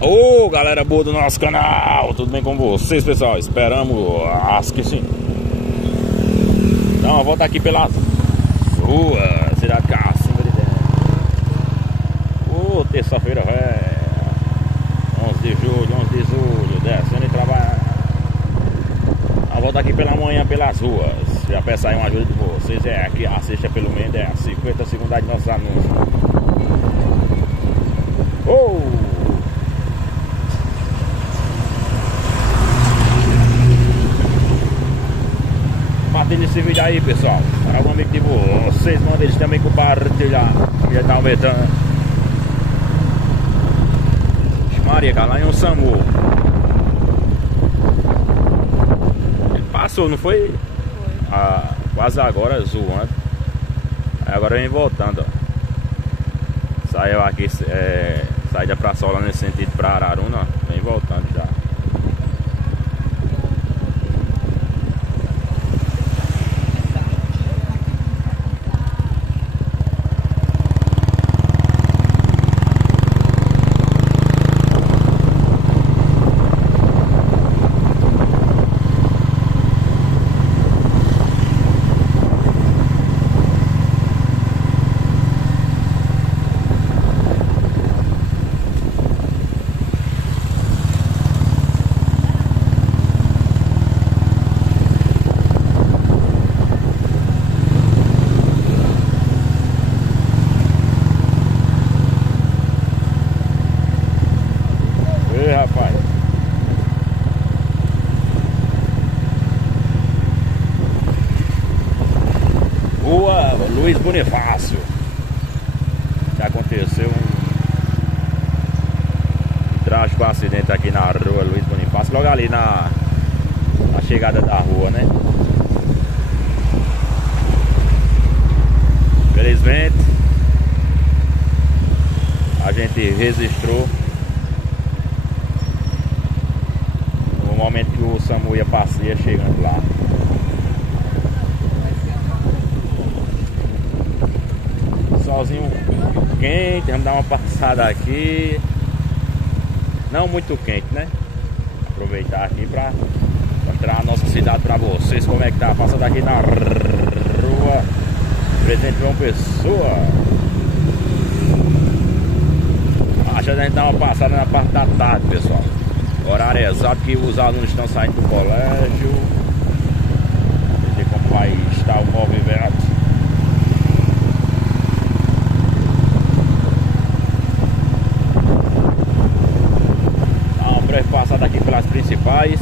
Ô, galera boa do nosso canal, tudo bem com vocês, pessoal? Esperamos, acho que sim. Então, uma volta aqui pelas ruas, cidade de Cacimba de Dentro. Ô, terça-feira, velho, 11 de julho, descendo e trabalhando. Uma volta aqui pela manhã pelas ruas. Já peço aí uma ajuda de vocês, aqui assista pelo menos 50 segundos de nossos anúncios. Compartilhe esse vídeo aí, pessoal. Para algum amigo de vocês, manda eles também compartilhar. Já tá aumentando. Maria, cara, lá em um SAMU. Ele passou, não foi? Foi. Ah, quase agora, zoando. Aí agora vem voltando, ó. Saiu aqui, saída pra Sola nesse sentido pra Araruna, ó. Vem voltando já. Rapaz, Rua Luiz Bonifácio. Já aconteceu um trágico acidente aqui na Rua Luiz Bonifácio, logo ali na chegada da rua, né? Felizmente a gente registrou no momento que o SAMU ia chegando lá. Solzinho quente, vamos dar uma passada aqui. Não muito quente, né? Aproveitar aqui pra mostrar a nossa cidade pra vocês. Como é que tá passando aqui na Rua Presidente João Pessoa. Acho que a gente dá uma passada na parte da tarde, pessoal. Horário exato que os alunos estão saindo do colégio. Ver como vai estar o movimento. Dá uma breve passada aqui pelas principais.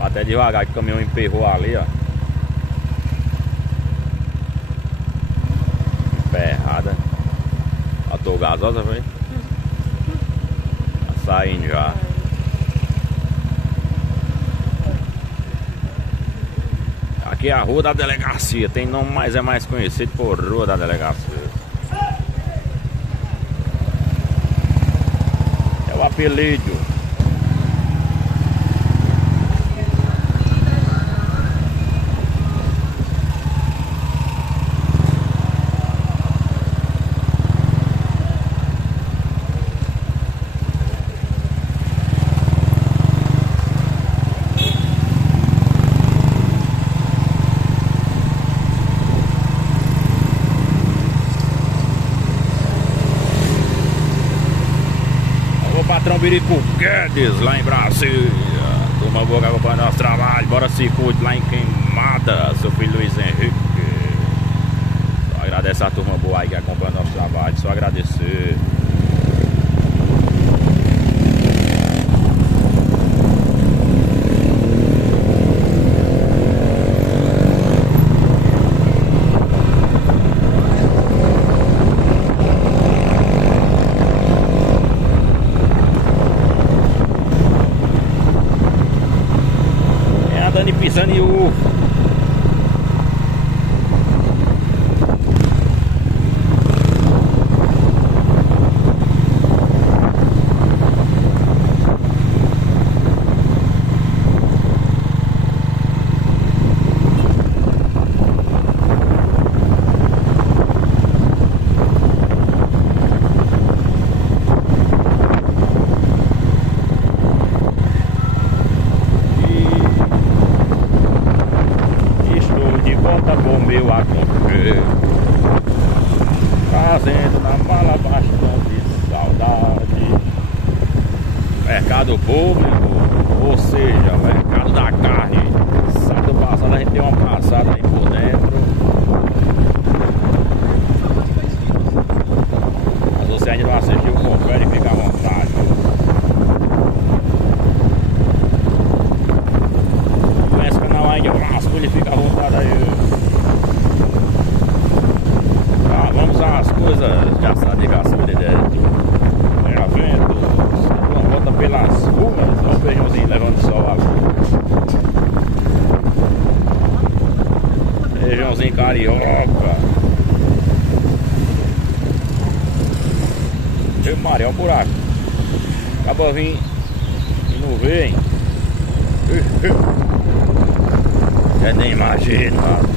Até devagar que o caminhão emperrou ali, ó. Ferrada. Faltou gasosa, foi? Tá saindo já. Aqui é a Rua da Delegacia. Tem nome, mas é mais conhecido por Rua da Delegacia. É o apelido. Patrão Birico Guedes, lá em Brasília. Turma boa que acompanha nosso trabalho. Bora se cuide lá em Queimada, seu filho Luiz Henrique. Só agradece a turma boa aí que acompanha nosso trabalho. Só agradecer. e pisando em ovo. Meu aconchego, trazendo na mala bastante saudade. Mercado público, ou seja, mercado da carne. Sábado passado a gente deu uma passada aí por dentro. Mas você ainda não assistiu, confere e fica à vontade. Conhece o canal aí de Vasco, ele fica à vontade aí. Vamos às coisas, já sabe, ligação de dentro. Eventos, uma volta pelas ruas, olha o feijãozinho levando sol agora. Feijãozinho carioca. Meu Maria, olha o buraco. Acaba vir e não vem. Eu nem imagino, mano.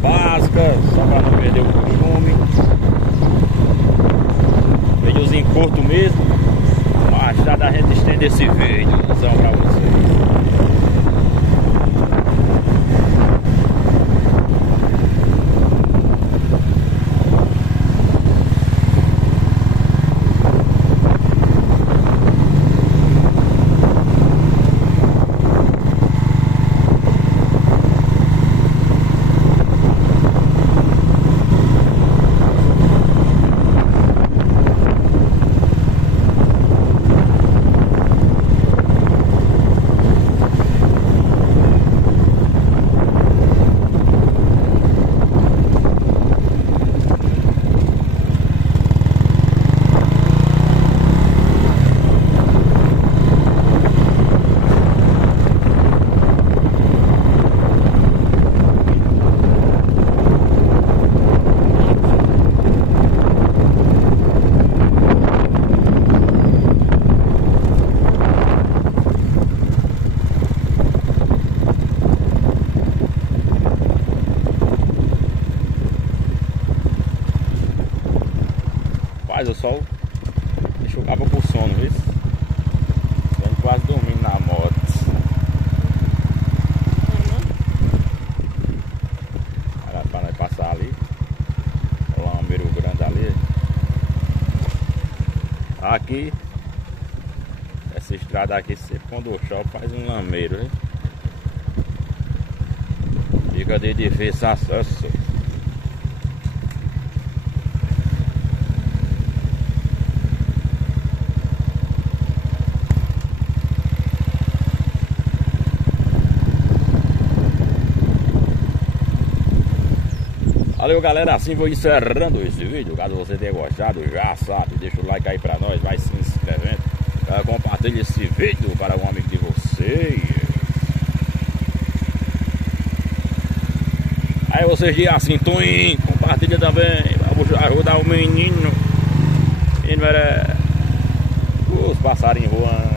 Básica, só para não perder o costume. Videozinho curto mesmo, mas já da gente estende esse vídeo só para vocês. Mas o sol deixou o cabo com sono, viu? Tô quase dormindo na moto. Para nós passar ali. Olha lá um meiro grande ali. Aqui, essa estrada aqui, sempre quando chove faz um lameiro, viu? Fica de difícil acesso. Valeu, galera, assim vou encerrando esse vídeo. Caso você tenha gostado, já sabe, deixa o like aí pra nós, vai se inscrevendo, compartilhe esse vídeo para um amigo de vocês. Aí vocês dizem assim, Twin, compartilha também, vamos ajudar o menino. Menino era os passarinhos voando.